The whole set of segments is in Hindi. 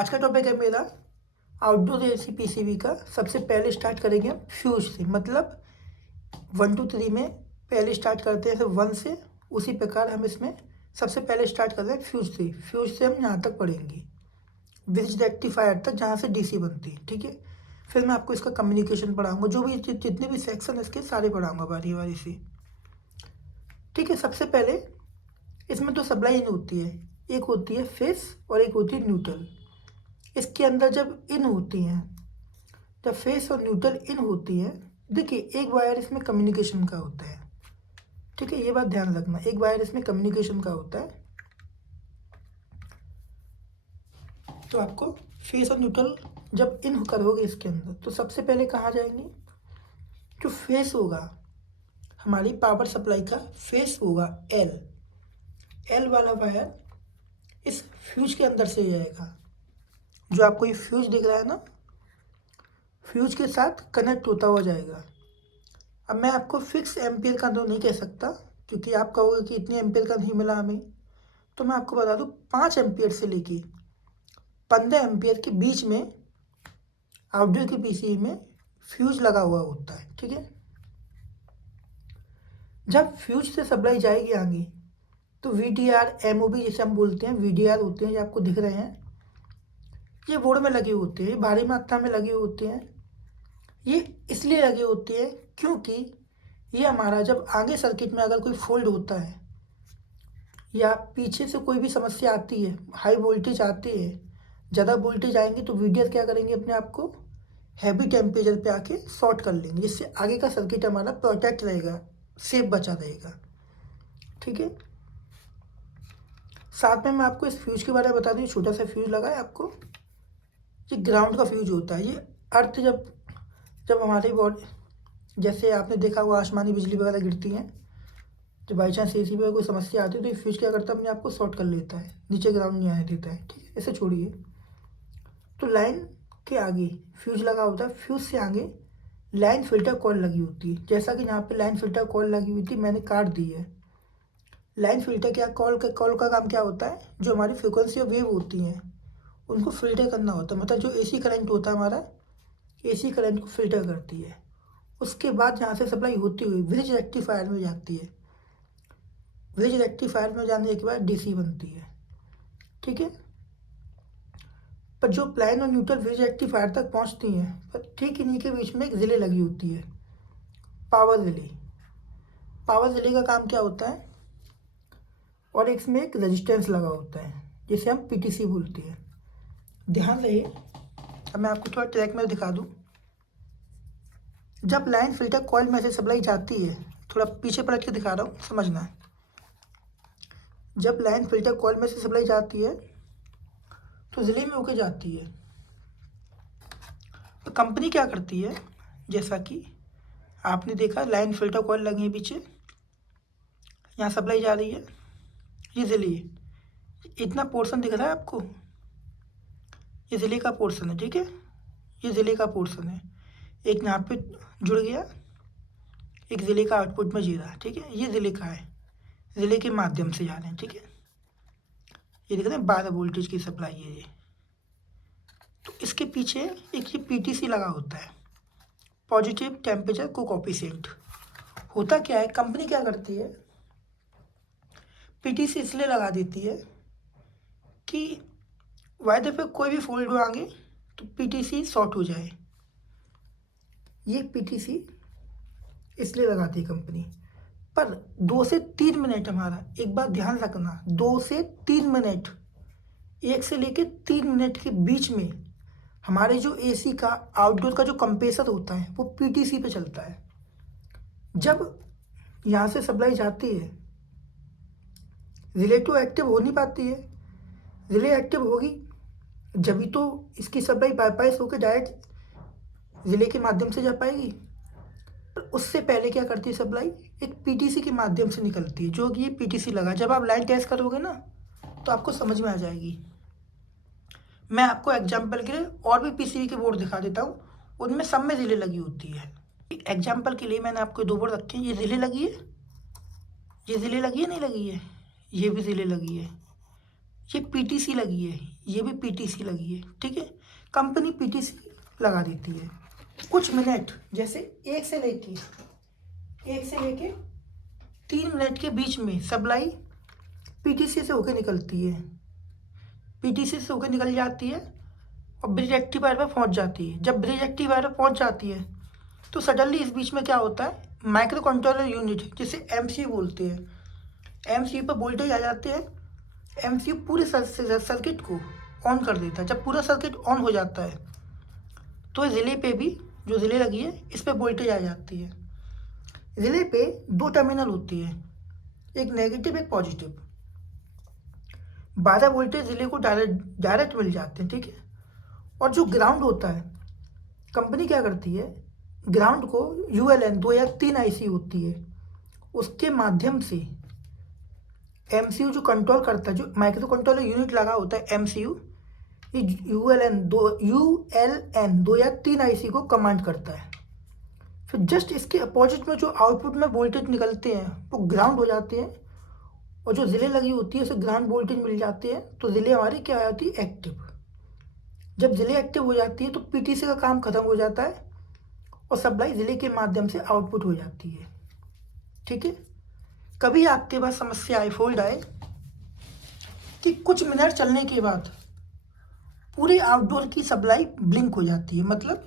आज का टॉपिक है मेरा आउटडोर एसी पीसीबी का। सबसे पहले स्टार्ट करेंगे हम फ्यूज से, मतलब 1 2 3 में पहले स्टार्ट करते हैं तो 1 से, उसी प्रकार हम इसमें सबसे पहले स्टार्ट कर रहे हैं फ्यूज से। फ्यूज से हम यहाँ तक पढ़ेंगे, ब्रिज रेक्टिफायर तक, जहाँ से डीसी बनती है, ठीक है। फिर मैं आपको इसका कम्युनिकेशन पढ़ाऊँगा, जो भी जितने भी सेक्शन है इसके सारे पढ़ाऊँगा बारी बारी से, ठीक है। सबसे पहले इसमें तो सप्लाई इन होती है, एक होती है फेस और एक होती है न्यूट्रल। इसके अंदर जब इन होती हैं, जब फेस और न्यूट्रल इन होती है, देखिए एक वायर इसमें कम्युनिकेशन का होता है, ठीक है। ये बात ध्यान रखना, एक वायर इसमें कम्युनिकेशन का होता है। तो आपको फेस और न्यूट्रल जब इन करोगे इसके अंदर, तो सबसे पहले कहाँ जाएंगे, जो फेस होगा हमारी पावर सप्लाई का, फेस होगा एल वाला वायर इस फ्यूज के अंदर से जाएगा। जो आपको ये फ्यूज दिख रहा है ना, फ्यूज के साथ कनेक्ट होता हुआ जाएगा। अब मैं आपको फिक्स एम्पियर का तो नहीं कह सकता, क्योंकि आप कहोगे कि इतने एम्पियर का नहीं मिला हमें, तो मैं आपको बता दूं 5 एम्पियर से लेके 15 एम्पियर के बीच में आउटडोर की पीसीबी में फ्यूज लगा हुआ होता है, ठीक है। जब फ्यूज से सप्लाई जाएगी आगे, तो VDR MOB जिसे हम बोलते हैं, VDR होते हैं, ये आपको दिख रहे हैं, ये बोर्ड में लगे होते हैं, भारी मात्रा में लगे होते हैं। ये इसलिए लगे होते हैं क्योंकि ये हमारा जब आगे सर्किट में अगर कोई फॉल्ट होता है या पीछे से कोई भी समस्या आती है, हाई वोल्टेज आती है, ज़्यादा वोल्टेज आएंगे, तो VDR क्या करेंगे, अपने आप को हैवी टेम्परेचर पे आके शॉर्ट कर लेंगे, जिससे आगे का सर्किट हमारा प्रोटेक्ट रहेगा, सेफ बचा रहेगा, ठीक है। साथ में मैं आपको इस फ्यूज के बारे में बता दूँ, छोटा सा फ्यूज लगा है आपको, ये ग्राउंड का फ्यूज होता है। ये अर्थ जब जब हमारी बॉडी, जैसे आपने देखा हुआ आसमानी बिजली वगैरह गिरती हैं, तो बाई चांस एसी में कोई समस्या आती है, तो ये फ्यूज क्या करता है, अपने आप को शॉर्ट कर लेता है, नीचे ग्राउंड नहीं आने देता है, ठीक है। इसे छोड़िए, तो लाइन के आगे फ्यूज लगा होता है, फ्यूज से आगे लाइन फिल्टर कॉइल लगी होती है। जैसा कि यहाँ पे लाइन फिल्टर कॉइल लगी हुई थी, मैंने काट दी है। लाइन फिल्टर क्या, कॉल का काम क्या होता है, जो हमारी फ्रिक्वेंसी और वेव होती हैं उनको फिल्टर करना होता है, मतलब जो एसी करंट होता है हमारा, एसी करंट को फिल्टर करती है। उसके बाद जहाँ से सप्लाई होती हुई ब्रिज रेक्टिफायर में जाती है, ब्रिज रेक्टिफायर में जाने के बाद डीसी बनती है, ठीक है। पर जो प्लाइन और न्यूट्रल ब्रिज रेक्टिफायर तक पहुँचती हैं, पर ठीक इन्हीं के बीच में एक रिले लगी होती है, पावर रिले। पावर रिले का काम क्या होता है, और इसमें एक रेजिस्टेंस लगा होता है, जिसे हम PTC बोलते हैं। ध्यान रहे, अब मैं आपको थोड़ा ट्रैक में दिखा दूँ। जब लाइन फिल्टर कॉइल में से सप्लाई जाती है, थोड़ा पीछे पलट के दिखा रहा हूँ, समझना। जब लाइन फिल्टर कॉइल में से सप्लाई जाती है तो रिले में होके जाती है। तो कंपनी क्या करती है, जैसा कि आपने देखा लाइन फिल्टर कॉइल लगी है पीछे, यहाँ सप्लाई जा रही है, ये रिले, इतना पोर्शन दिख रहा है आपको, ये रिले का पोर्शन है, ठीक है। ये रिले का पोर्शन है, एक यहाँ पे जुड़ गया, एक रिले का आउटपुट में जी रहा है, ठीक है। ये रिले का है, रिले के माध्यम से जा रहे हैं, ठीक है। ये देख रहे हैं 12 वोल्टेज की सप्लाई है ये। तो इसके पीछे एक ये PTC लगा होता है, पॉजिटिव टेम्परेचर कोएफिशिएंट। होता क्या है, कंपनी क्या करती है, PTC इसलिए लगा देती है कि वायदे पे कोई भी फॉल्ट हो आगे तो PTC शॉर्ट हो जाए। ये PTC इसलिए लगाती है कंपनी। पर 2 से 3 मिनट हमारा, एक बात ध्यान रखना, 2 से 3 मिनट, 1 से लेके 3 मिनट के बीच में हमारे जो एसी का आउटडोर का जो कंप्रेसर होता है वो PTC पे चलता है। जब यहाँ से सप्लाई जाती है, रिले तो एक्टिव हो नहीं पाती है, रिले एक्टिव होगी जब भी तो इसकी सप्लाई बाईपास होकर डायरेक्ट रिले के माध्यम से जा पाएगी। पर उससे पहले क्या करती है सप्लाई, एक PTC के माध्यम से निकलती है, जो कि ये PTC लगा। जब आप लाइन टेस्ट करोगे ना, तो आपको समझ में आ जाएगी। मैं आपको एग्जाम्पल के लिए और भी PCB के बोर्ड दिखा देता हूँ, उनमें सब में रिले लगी होती है। एग्जाम्पल के लिए मैंने आपको 2 बोर्ड रखे हैं, ये रिले लगी है, ये रिले लगी है, नहीं लगी है, ये भी रिले लगी है, ये पीटीसी लगी है, ये भी पीटीसी लगी है, ठीक है। कंपनी पीटीसी लगा देती है। कुछ मिनट, जैसे एक से लेके 3 मिनट के बीच में सप्लाई पीटीसी से होकर निकलती है, पीटीसी से होकर निकल जाती है और ब्रिज रेक्टिफायर पर पहुंच जाती है। जब ब्रिज रेक्टिफायर पर पहुंच जाती है तो सडनली इस बीच में क्या होता है, माइक्रो कंट्रोलर यूनिट जिसे एमसीयू बोलते हैं, एमसीयू पर वोल्टेज आ जाते हैं। एमसीयू पूरे सर्किट को ऑन कर देता है। जब पूरा सर्किट ऑन हो जाता है तो रिले पे भी, जो रिले लगी है इस पर वोल्टेज आ जाती है। रिले पे 2 टर्मिनल होती है, एक नेगेटिव एक पॉजिटिव। 12 वोल्टेज रिले को डायरेक्ट मिल जाते हैं, ठीक है। और जो ग्राउंड होता है, कंपनी क्या करती है, ग्राउंड को ULN 2 या 3 IC होती है, उसके माध्यम से एमसीयू जो कंट्रोल करता है, जो माइक्रो कंट्रोलर यूनिट लगा होता है एमसीयू, ये ULN 2 या 3 IC को कमांड करता है। फिर जस्ट इसके अपोजिट में जो आउटपुट में वोल्टेज निकलते हैं वो ग्राउंड हो जाते हैं, और जो रिले लगी होती है उसे ग्राउंड वोल्टेज मिल जाते हैं, तो रिले हमारी क्या हो जाती है, एक्टिव। जब रिले एक्टिव हो जाती है तो पीटीसी का काम खत्म हो जाता है और सप्लाई रिले के माध्यम से आउटपुट हो जाती है, ठीक है। कभी आपके पास समस्या आए, फोल्ड आए कि कुछ मिनट चलने के बाद पूरे आउटडोर की सप्लाई ब्लिंक हो जाती है, मतलब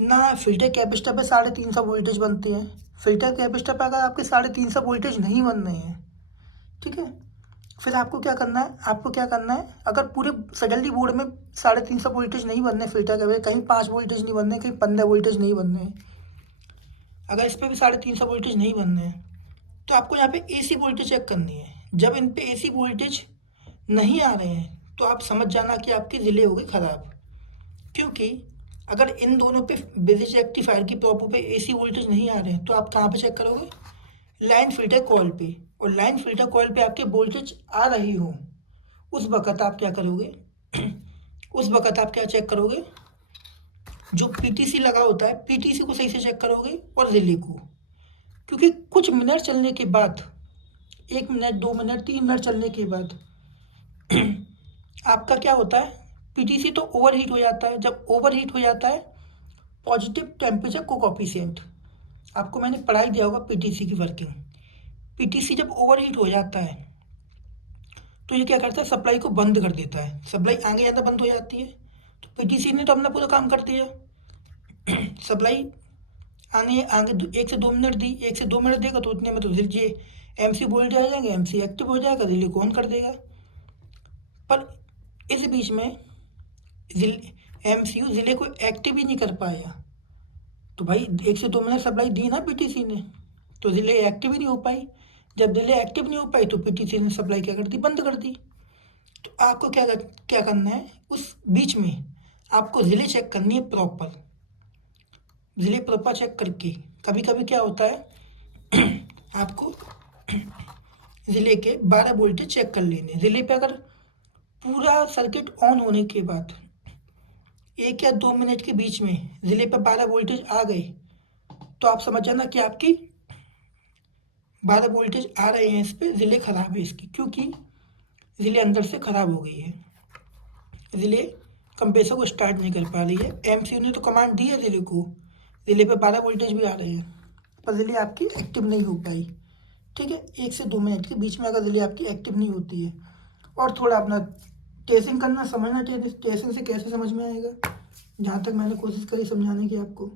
ना फिल्टर कैपेसिटर पे 350 वोल्टेज बनते हैं। फिल्टर कैपेसिटर पर अगर आपके 350 वोल्टेज नहीं बन रहे हैं, ठीक है, फिर आपको क्या करना है, अगर पूरे सडनली बोर्ड में 350 वोल्टेज नहीं बनने, फिल्टर कैपेसिटर कहीं 5 वोल्टेज नहीं बनने, कहीं 15 वोल्टेज नहीं बनने, अगर इस पर भी 350 वोल्टेज नहीं बनने हैं, तो आपको यहाँ पे AC वोल्टेज चेक करनी है। जब इन पे AC वोल्टेज नहीं आ रहे हैं तो आप समझ जाना कि आपकी रिले होगी ख़राब, क्योंकि अगर इन दोनों पे ब्रिज रेक्टिफायर की प्रॉपर पे AC वोल्टेज नहीं आ रहे हैं तो आप कहाँ पे चेक करोगे, लाइन फिल्टर कॉइल पे। और लाइन फिल्टर कॉइल पे आपके वोल्टेज आ रही हो, उस वक़्त आप क्या करोगे उस वक़्त आप क्या चेक करोगे, जो पीटीसी लगा होता है पीटीसी को सही से चेक करोगे और रिले को, क्योंकि कुछ मिनट चलने के बाद, 1 मिनट 2 मिनट 3 मिनट चलने के बाद आपका क्या होता है, पीटीसी तो ओवरहीट हो जाता है। जब ओवरहीट हो जाता है, पॉजिटिव टेम्परेचर कोएफिशिएंट, आपको मैंने पढ़ाई दिया होगा पीटीसी की वर्किंग। पीटीसी जब ओवरहीट हो जाता है तो ये क्या करता है, सप्लाई को बंद कर देता है, सप्लाई आगे ज़्यादा बंद हो जाती है। तो पीटीसी ने तो अपना पूरा काम कर दिया, सप्लाई आगे 1 से 2 मिनट दी, 1 से 2 मिनट देगा तो उतने में तो ये एमसी वोल्टेज आ जाएंगे, एमसी एक्टिव हो जाएगा, रिले को ऑन कर देगा। पर इस बीच में एमसीयू रिले को एक्टिव ही नहीं कर पाया, तो भाई 1 से 2 मिनट सप्लाई दी ना पीटीसी ने, तो रिले एक्टिव ही नहीं हो पाई। जब रिले एक्टिव नहीं हो पाई तो पीटीसी ने सप्लाई क्या कर दी, बंद कर दी। तो आपको क्या करना है, उस बीच में आपको रिले चेक करनी है प्रॉपर, रिले प्रॉपर चेक करके। कभी कभी क्या होता है आपको रिले के 12 वोल्टेज चेक कर लेने। रिले पे अगर पूरा सर्किट ऑन होने के बाद 1 या 2 मिनट के बीच में रिले पे 12 वोल्टेज आ गए तो आप समझ जाना कि आपकी 12 वोल्टेज आ रहे हैं, इस पर रिले ख़राब है इसकी, क्योंकि रिले अंदर से ख़राब हो गई है, रिले कंप्रेसर को स्टार्ट नहीं कर पा रही है। एमसीयू ने तो कमांड दी है रिले को, रिले पे 12 वोल्टेज भी आ रहे हैं, पर रिले आपकी एक्टिव नहीं हो पाई, ठीक है। 1 से 2 मिनट के बीच में अगर रिले आपकी एक्टिव नहीं होती है, और थोड़ा अपना टेस्टिंग करना, समझना चाहिए टेस्टिंग से कैसे समझ में आएगा, जहाँ तक मैंने कोशिश करी समझाने की आपको।